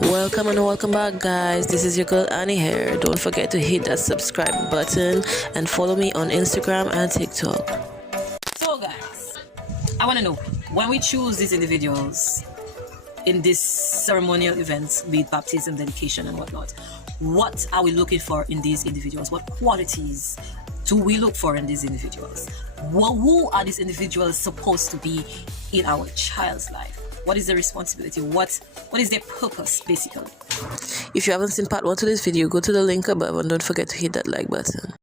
Welcome and welcome back, guys. This is your girl Annie here. Don't forget to hit that subscribe button and follow me on Instagram and TikTok. So guys, I want to know, when we choose these individuals in these ceremonial events, be it baptism, dedication and whatnot, what are we looking for in these individuals? What qualities do we look for in these individuals? Who are these individuals supposed to be in our child's life? What is their responsibility? What is their purpose, basically? If you haven't seen part 1 to this video, go to the link above and don't forget to hit that like button.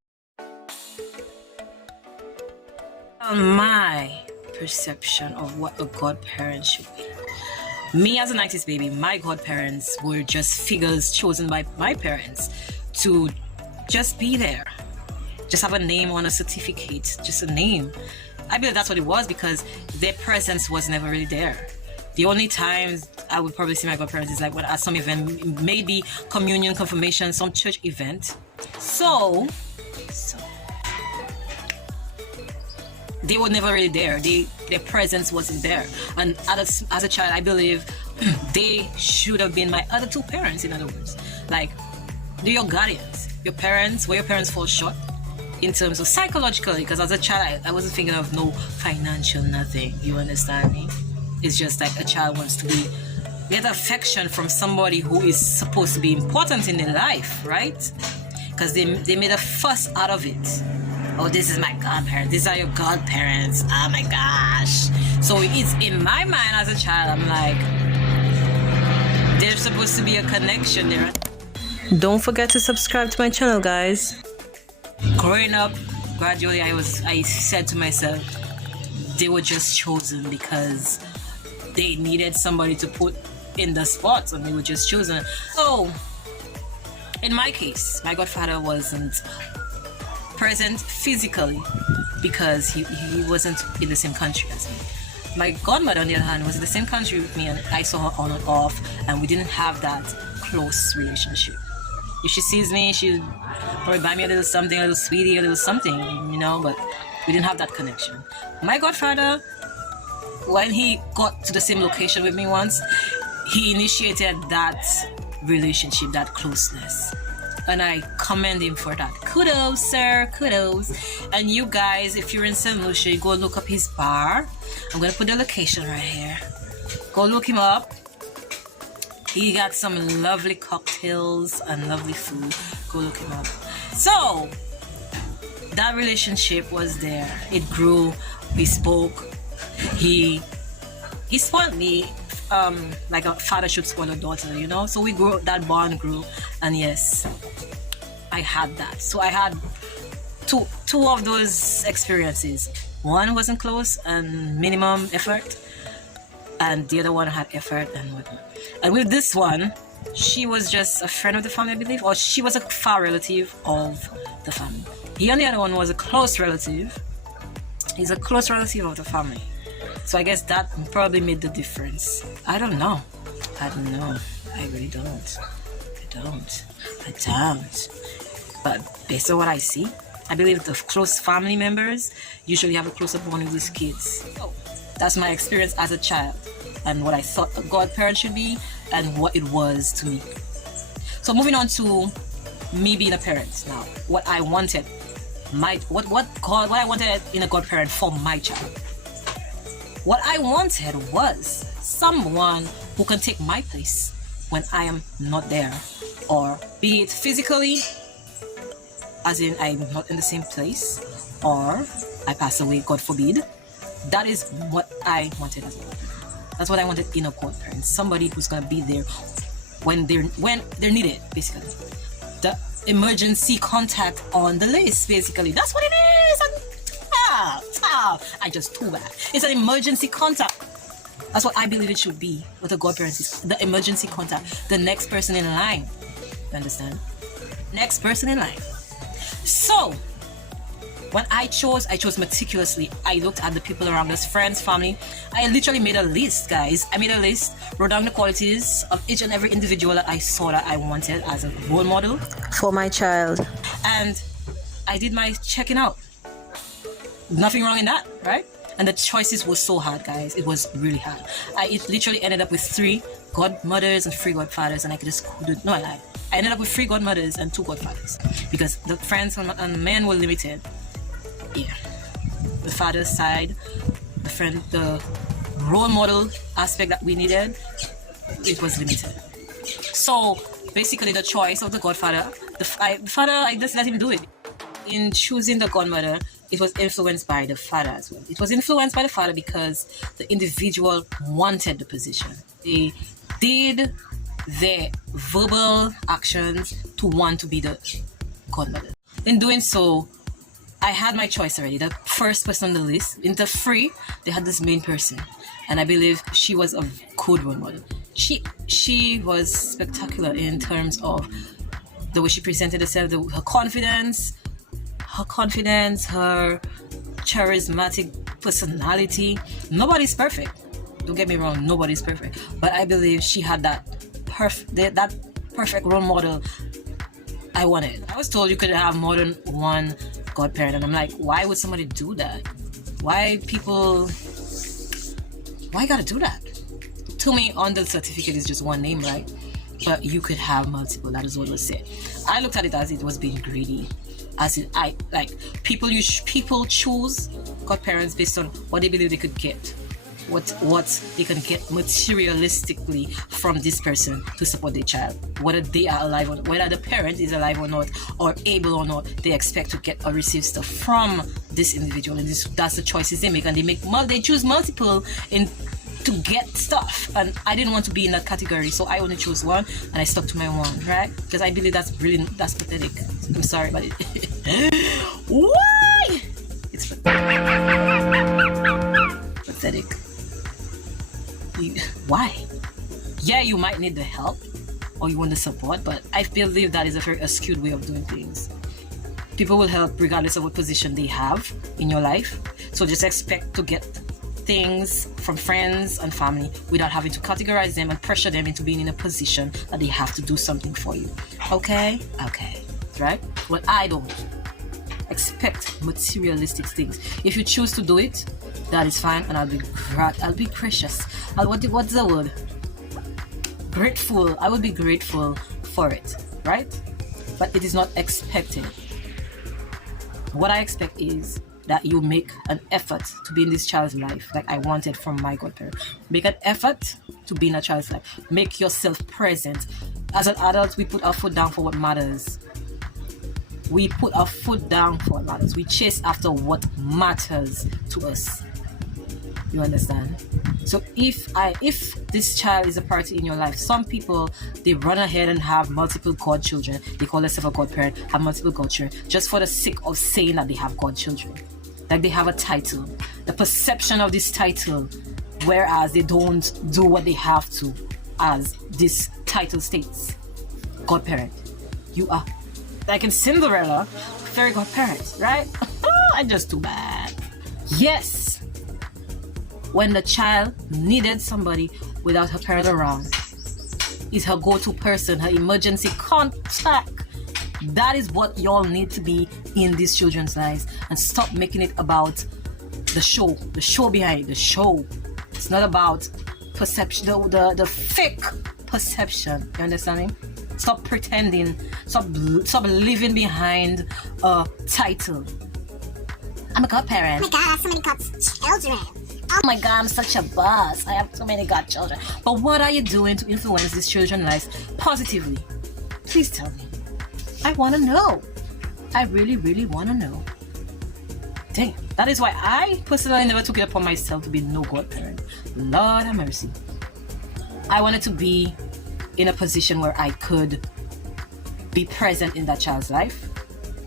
My perception of what a godparent should be. Me as a 90s baby, my godparents were just figures chosen by my parents to just be there. Just have a name on a certificate, just a name. I believe that's what it was because their presence was never really there. The only times I would probably see my godparents is like when at some event, maybe communion, confirmation, some church event. So they were never really there. Their presence wasn't there. And as a child, I believe they should have been my other two parents, in other words. Like, they're your guardians. Your parents, where your parents fall short in terms of psychologically, because as a child, I wasn't thinking of no financial nothing. You understand me? It's just like a child wants to get affection from somebody who is supposed to be important in their life, right? Because they made a fuss out of it. Oh, this is my godparent. These are your godparents. Oh my gosh. So it's in my mind as a child, I'm like, there's supposed to be a connection there. Don't forget to subscribe to my channel, guys. Growing up, gradually I said to myself, they were just chosen because they needed somebody to put in the spots and they were just chosen. So in my case, my godfather wasn't present physically because he wasn't in the same country as me. My godmother, on the other hand, was in the same country with me and I saw her on and off and we didn't have that close relationship. If she sees me, she'll probably buy me a little something, a little sweetie, a little something, you know, but we didn't have that connection. My godfather, when he got to the same location with me once, he initiated that relationship, that closeness. And I commend him for that. Kudos, sir, kudos. And you guys, if you're in St. Lucia, go look up his bar. I'm going to put the location right here. Go look him up. He got some lovely cocktails and lovely food. Go look him up. So, that relationship was there. It grew. We spoke. He spoiled me like a father should spoil a daughter, you know. So we grew. That bond grew, and yes, I had that. So I had two of those experiences. One wasn't close and minimum effort, and the other one had effort and whatnot. And with this one, she was just a friend of the family, I believe, or she was a far relative of the family. He and the other one was a close relative. He's a close relative of the family. So I guess that probably made the difference. I don't know. I really don't. I don't. But based on what I see, I believe the close family members usually have a closer bond with these kids. So that's my experience as a child and what I thought a godparent should be and what it was to me. So moving on to me being a parent now, what I wanted, what I wanted in a godparent for my child. What I wanted was someone who can take my place when I am not there, or be it physically, as in I'm not in the same place, or I pass away, God forbid. That is what I wanted as a godparent. That's what I wanted in a godparent. Somebody who's gonna be there when they're needed, basically. The emergency contact on the list, basically. That's what it is. I just too bad. It's an emergency contact. That's what I believe it should be with a godparent. Is the emergency contact, the next person in line. You understand? Next person in line. So when I chose meticulously. I looked at the people around us, friends, family. I literally made a list, guys. I made a list, wrote down the qualities of each and every individual that I saw that I wanted as a role model for my child. And I did my checking out. Nothing wrong in that, right? And the choices were so hard, guys. It was really hard. It literally ended up with 3 godmothers and 3 godfathers, and I could just couldn't. No, I ended up with 3 godmothers and 2 godfathers because the friends and men were limited. Yeah, the father's side, the role model aspect that we needed, it was limited. So basically, the choice of the godfather, the father, I just let him do it. In choosing the godmother, it was influenced by the father as well. It was influenced by the father because the individual wanted the position. They did their verbal actions to want to be the godmother. In doing so, I had my choice already. The first person on the list, in the 3, they had this main person, and I believe she was a good role model. She was spectacular in terms of the way she presented herself, her confidence, her charismatic personality. Nobody's perfect. Don't get me wrong, nobody's perfect. But I believe she had that perfect role model I wanted. I was told you could have more than one godparent, and I'm like, why would somebody do that? Why gotta do that? To me, on the certificate is just one name, right? But you could have multiple. That is what was said. I looked at it as it was being greedy. People choose godparents based on what they believe they could get, what they can get materialistically from this person to support their child, whether they are alive or whether the parent is alive or not, or able or not. They expect to get or receive stuff from this individual, and that's the choices they make, and they choose multiple to get stuff. And I didn't want to be in that category, so I only chose one, and I stuck to my one, right? Because I believe that's brilliant. That's pathetic. I'm sorry, but why? It's pathetic. Why? Yeah, you might need the help or you want the support, but I believe that is a very skewed way of doing things. People will help regardless of what position they have in your life. So just expect to get things from friends and family without having to categorize them and pressure them into being in a position that they have to do something for you. Okay, right? Well, I don't expect materialistic things. If you choose to do it, that is fine, and I'll be gracious. What's the word? Grateful. I will be grateful for it, right? But it is not expected. What I expect is that you make an effort to be in this child's life, like I wanted from my godparent. Make an effort to be in a child's life. Make yourself present. As an adult, we put our foot down for what matters. We put our foot down for what matters. We chase after what matters to us. You understand? So if this child is a party in your life, some people, they run ahead and have multiple godchildren. They call themselves a godparent, have multiple godchildren, just for the sake of saying that they have godchildren. Like they have a title. The perception of this title, whereas they don't do what they have to, as this title states. Godparent. You are, like in Cinderella, fairy godparent, right? I just too bad. Yes. When the child needed somebody without her parent around, is her go-to person, her emergency contact. That is what y'all need to be in these children's lives, and stop making it about the show behind the show. It's not about perception, the fake perception. You understand me? Stop pretending. Stop living behind a title. I'm a godparent. Oh my god, I have so many godchildren. Oh my god, I'm such a boss. I have so many godchildren. But what are you doing to influence these children's lives positively? Please tell me. I want to know. I really, really want to know. Dang. That is why I personally never took it upon myself to be no godparent. Lord have mercy. I wanted to be in a position where I could be present in that child's life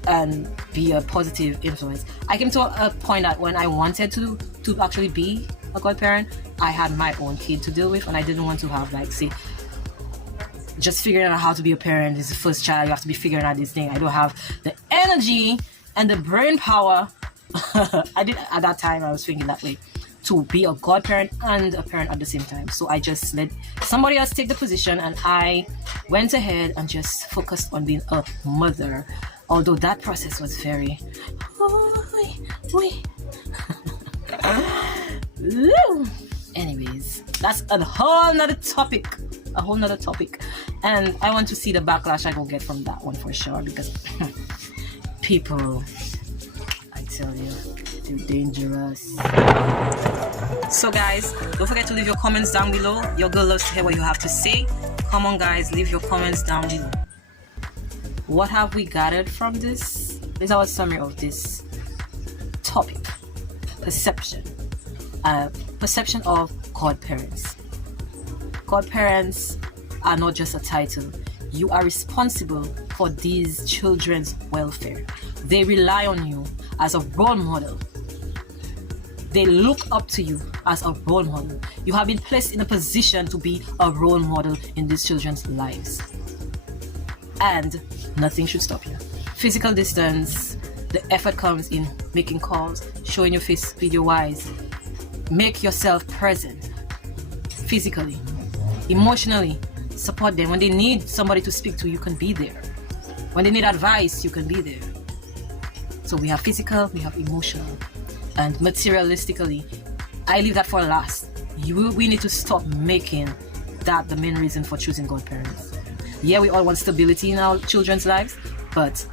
and be a positive influence. I came to a point that when I wanted to actually be a godparent, I had my own kid to deal with, and I didn't want to have, like, say, just figuring out how to be a parent is the first child. You have to be figuring out this thing. I don't have the energy and the brain power. I did at that time. I was thinking that way, to be a godparent and a parent at the same time. So I just let somebody else take the position, and I went ahead and just focused on being a mother. Although that process was very Anyways, that's a whole nother topic. And I want to see the backlash I will get from that one for sure, because people, I tell you, they're dangerous. So guys, don't forget to leave your comments down below. Your girl loves to hear what you have to say. Come on guys, leave your comments down below. What have we gathered from this? This is our summary of this topic. Perception. Perception of godparents. Godparents are not just a title. You are responsible for these children's welfare. They rely on you as a role model. They look up to you as a role model. You have been placed in a position to be a role model in these children's lives. And nothing should stop you. Physical distance, the effort comes in making calls, showing your face video-wise. Make yourself present physically, emotionally. Support them. When they need somebody to speak to, you can be there. When they need advice, you can be there. So we have physical, we have emotional, and materialistically. I leave that for last. We need to stop making that the main reason for choosing godparents. Yeah, we all want stability in our children's lives, but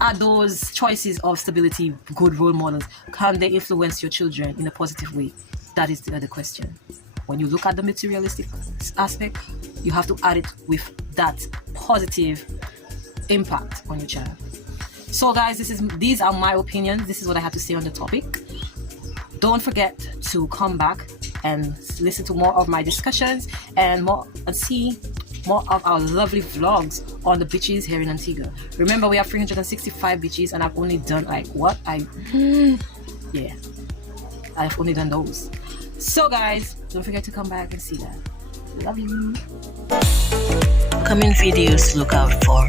are those choices of stability good role models? Can they influence your children in a positive way? That is the other question. When you look at the materialistic aspect, you have to add it with that positive impact on your child. So guys, these are my opinions. This is what I have to say on the topic. Don't forget to come back and listen to more of my discussions and see more of our lovely vlogs on the beaches here in Antigua. Remember, we have 365 beaches, and I've only done I've only done those. So guys, don't forget to come back and see that. Love you. Coming videos to look out for.